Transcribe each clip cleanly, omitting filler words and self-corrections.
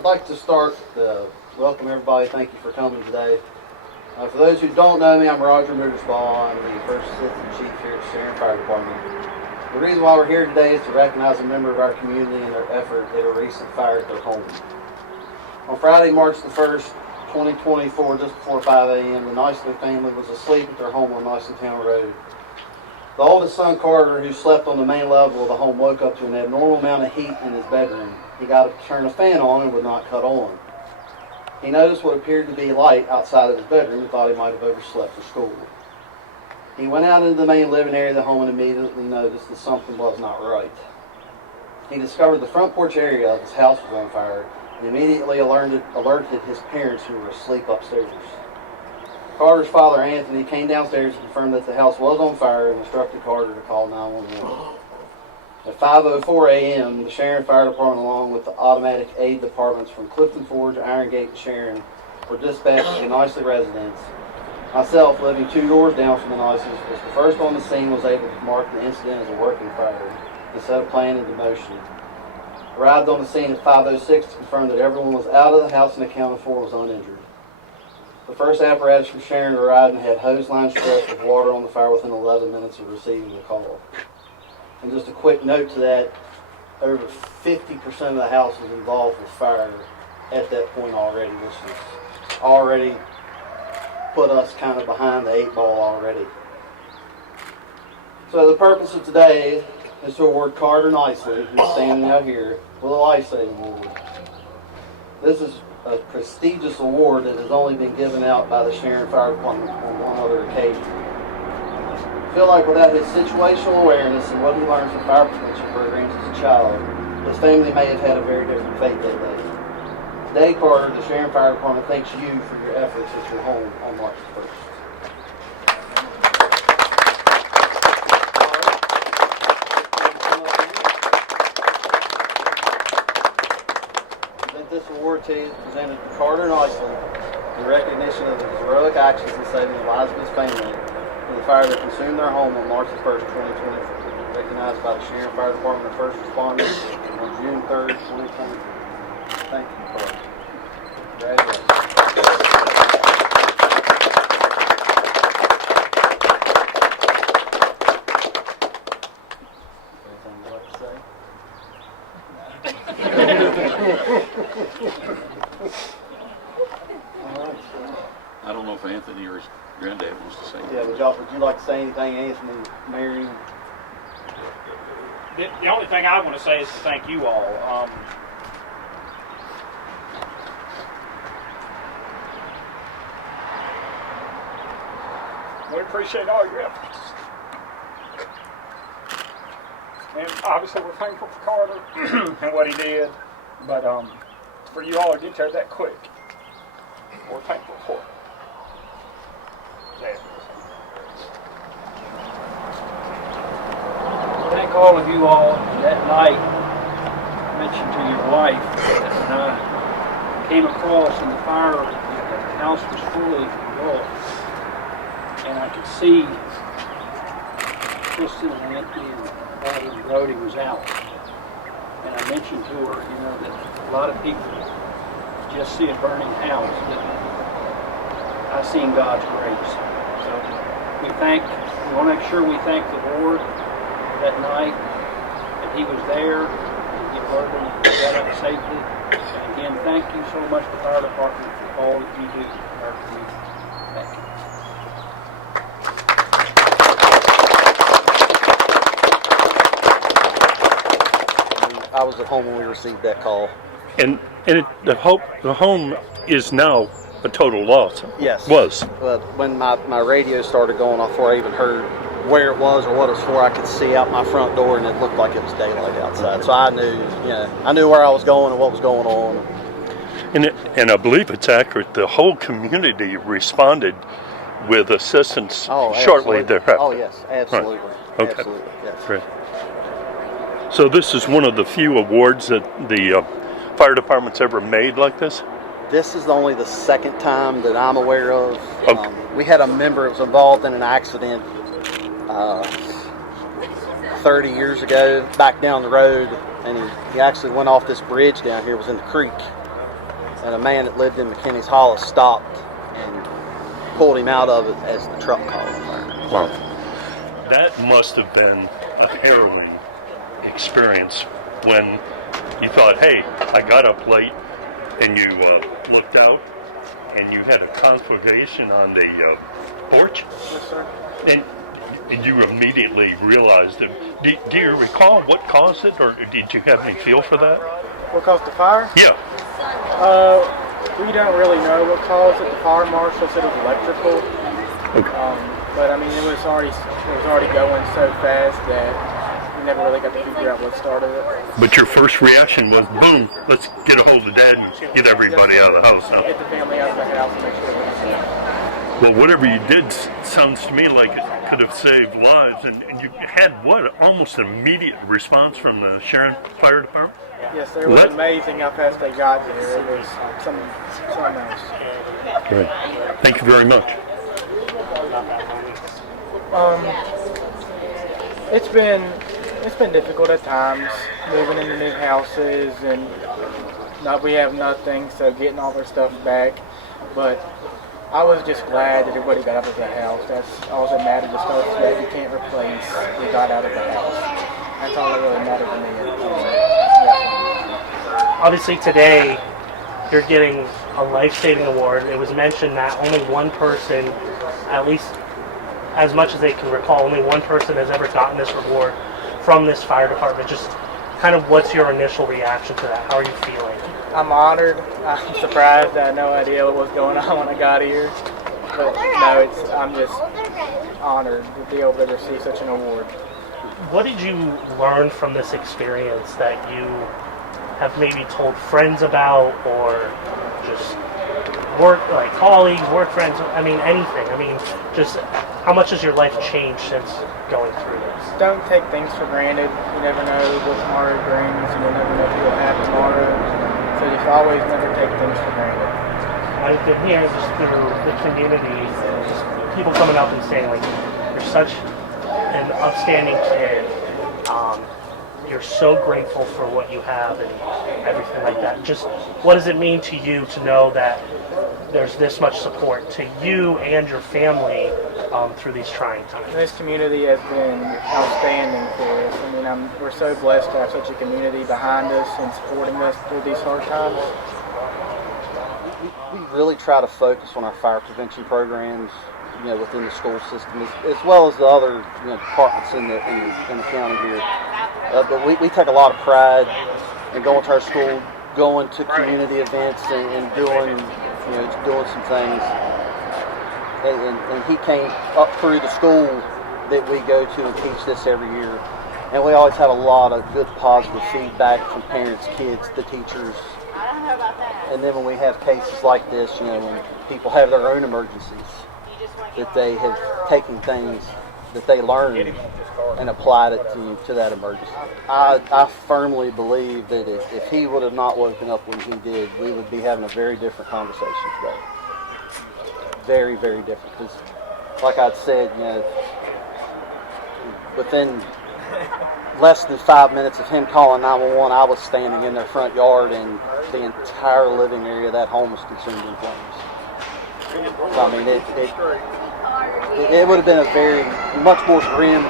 I'd like to start welcome everybody. Thank you for coming today. For those who don't know me, I'm Roger Mootersbaugh. I'm the first assistant chief here at Sharon Fire Dept. The reason why we're here today is to recognize a member of our community and their effort at a recent fire at their home. On Friday, March the 1st, 2024, just before 5 a.m., the Nicely family was asleep at their home on Nicelytown Road. The oldest son, Carter, who slept on the main level of the home, woke up to an abnormal amount of heat in his bedroom. He got up to turn a fan on and would not cut on. He noticed what appeared to be light outside of his bedroom and thought he might have overslept for school. He went out into the main living area of the home and immediately noticed that something was not right. He discovered the front porch area of his house was on fire and immediately alerted his parents, who were asleep upstairs. Carter's father, Anthony, came downstairs to confirm that the house was on fire and instructed Carter to call 911. At 5:04 a.m., the Sharon Fire Department, along with the automatic aid departments from Clifton Forge, Iron Gate, and Sharon, were dispatched to the Nicely residence. Myself, living 2 doors down from the Nicely's, was the first on the scene and was able to mark the incident as a working fire and set a plan into motion. Arrived on the scene at 5:06 to confirm that everyone was out of the house and accounted for was uninjured. The first apparatus from Sharon arrived and had hose lines stretched with water on the fire within 11 minutes of receiving the call. And just a quick note to that, over 50% of the house was involved with fire at that point already, which has already put us kind of behind the 8 ball already. So the purpose of today is to award Carter Nicely, who's standing out here, with a Lifesaving award. This is a prestigious award that has only been given out by the Sharon Fire Department on one other occasion. I feel like without his situational awareness and what he learned from fire prevention programs as a child, his family may have had a very different fate that day. Today, Carter, the Sharon Fire Department thanks you for your efforts at your home on March 1st. This award to you presented to Carter Nicely in recognition of his heroic actions in saving the lives of his family from the fire that consumed their home on March 1st, 2024, recognized by the Sharon Fire Department of First Responders on June 3rd, 2023. Thank you, Carter. Congratulations. Anything you'd like to say? I don't know if Anthony or his granddad wants to say anything. Yeah, would you like to say anything, Anthony, Mary? The only thing I want to say is to thank you all. We appreciate all your efforts. And obviously we're thankful for Carter and what he did, but for you all to get there that quick, we're thankful for it. Yeah. Thank all of you all. That night, I mentioned to your wife that when I came across and the fire, the house was fully engulfed, and I could see Kristen and Anthony and Brody was out. And I mentioned to her, that a lot of people just see a burning house, but I seen God's grace. So we want to make sure we thank the Lord that night that He was there and He brought them up safely. And again, thank you so much to the fire department for all that you do for our community. Thank you. I was at home when we received that call. And the home is now a total loss. Yes. Was. When my radio started going off before I even heard where it was or what it was for, I could see out my front door and it looked like it was daylight outside. So I knew where I was going and what was going on. And I believe it's accurate. The whole community responded with assistance shortly thereafter. Oh yes, absolutely. Right. Okay. Absolutely. Yes. Great. So this is one of the few awards that the fire department's ever made like this? This is only the second time that I'm aware of. Okay. We had a member that was involved in an accident 30 years ago back down the road, and he actually went off this bridge down here. It was in the creek, and a man that lived in McKinney's Hollow stopped and pulled him out of it as the truck caught on fire. Wow. That must have been a harrowing experience when you thought, hey, I got up late, and you looked out and you had a conflagration on the porch. Yes, sir. And you immediately realized it. Do you recall what caused it, or did you have any feel for that? What caused the fire? Yeah. We don't really know what caused it. The fire marshal said it was electrical. Okay. But I mean, it was already going so fast that we never really got to figure out what started it. But your first reaction was, boom, let's get a hold of Dad and get everybody out of the house now. Get the family out of the house and make sure everything's safe. Well, whatever you did sounds to me like it could have saved lives, and you had, what, almost an immediate response from the Sharon Fire Department? Yes, it was amazing how fast they got there. It was something else. Great. Thank you very much. It's been difficult at times moving into new houses, and we have nothing, so getting all their stuff back. But I was just glad that everybody got out of the house. That's all that mattered. The stuff that you can't replace, we got out of the house. That's all that really mattered to me. Obviously today, you're getting a life-saving award. It was mentioned that only one person, at least as much as they can recall, only one person has ever gotten this reward from this fire department. Just kind of what's your initial reaction to that? How are you feeling? I'm honored. I'm surprised. I had no idea what was going on when I got here. But no, I'm just honored to be able to receive such an award. What did you learn from this experience that you have maybe told friends about, or just colleagues, work friends, I mean anything? I mean, just how much has your life changed since going through this? Don't take things for granted. You never know what tomorrow brings. You never know what will happen tomorrow. So just always never take things for granted. I've been here just through the community, just people coming up and saying, like, you're such an upstanding kid. You're so grateful for what you have and everything like that. Just what does it mean to you to know that there's this much support to you and your family through these trying times? This community has been outstanding for us. I mean, we're so blessed to have such a community behind us and supporting us through these hard times. We really try to focus on our fire prevention programs, within the school system, as well as the other departments in the county here. But we take a lot of pride in going to our school, going to community events, and doing some things. And he came up through the school that we go to and teach this every year. And we always had a lot of good positive feedback from parents, kids, the teachers. And then when we have cases like this, when people have their own emergencies, that they have taken things that they learned and applied it to that emergency. I firmly believe that if he would have not woken up when he did, we would be having a very different conversation today. Very, very different. Because, like I'd said, within less than 5 minutes of him calling 911, I was standing in their front yard, and the entire living area of that home was consumed in flames. So, I mean, it would have been a much more grim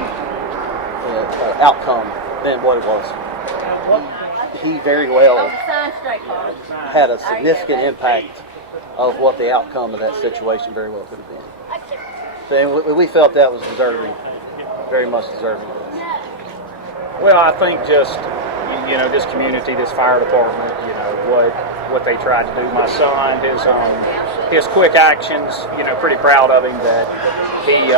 outcome than what it was. He very well had a significant impact of what the outcome of that situation very well could have been. So, and we felt that was deserving, very much deserving of this. Well, I think just, this community, this fire department, what they tried to do. My son, his quick actions, pretty proud of him that he,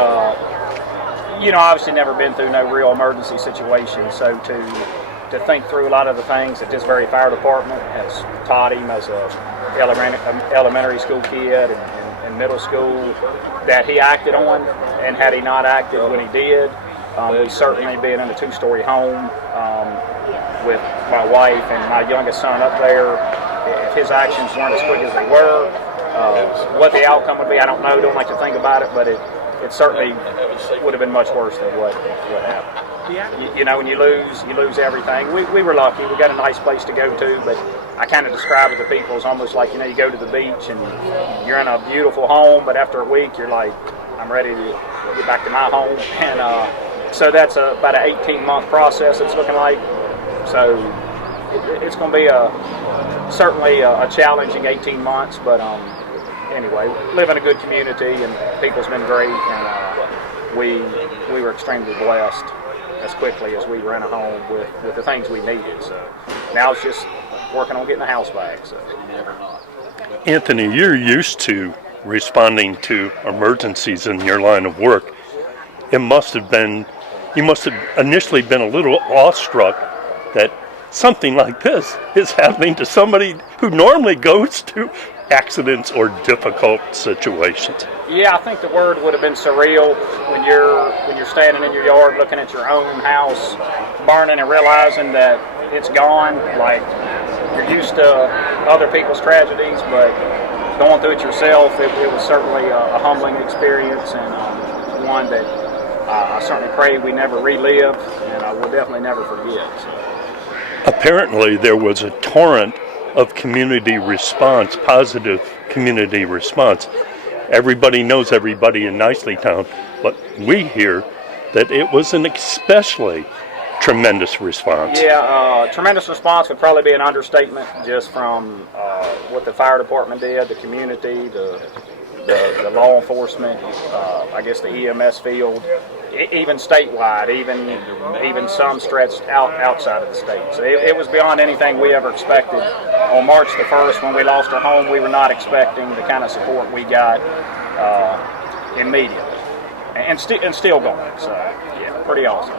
obviously never been through no real emergency situation. So to think through a lot of the things that this very fire department has taught him as a elementary school kid and middle school, that he acted on, and had he not acted when he did, we certainly being in a two-story home with my wife and my youngest son up there, if his actions weren't as quick as they were, what the outcome would be, I don't know, don't like to think about it, but it certainly would have been much worse than what happened. When you lose everything. We were lucky. We got a nice place to go to, but I kind of describe it to people as almost like, you go to the beach and you're in a beautiful home, but after a week you're like, I'm ready to get back to my home. And so that's about an 18-month process it's looking like. So it's going to be certainly a challenging 18 months, but anyway, live in a good community and people's been great, and we were extremely blessed as quickly as we were in a home with the things we needed. So now it's just working on getting the house back. So. Anthony, you're used to responding to emergencies in your line of work. You must have initially been a little awestruck that something like this is happening to somebody who normally goes to accidents or difficult situations. Yeah, I think the word would have been surreal when you're standing in your yard looking at your own house burning and realizing that it's gone. Like, you're used to other people's tragedies, but going through it yourself, it was certainly a humbling experience, and one that I certainly pray we never relive, and I will definitely never forget. So. Apparently there was a torrent of community response, positive community response. Everybody knows everybody in Nicelytown, but we hear that it was an especially tremendous response. Yeah, tremendous response would probably be an understatement, just from what the fire department did, the community, the law enforcement, I guess the EMS field, even statewide, even some stretched outside of the state. So it was beyond anything we ever expected. On March the 1st, when we lost our home, we were not expecting the kind of support we got immediately, and still going. So yeah, pretty awesome.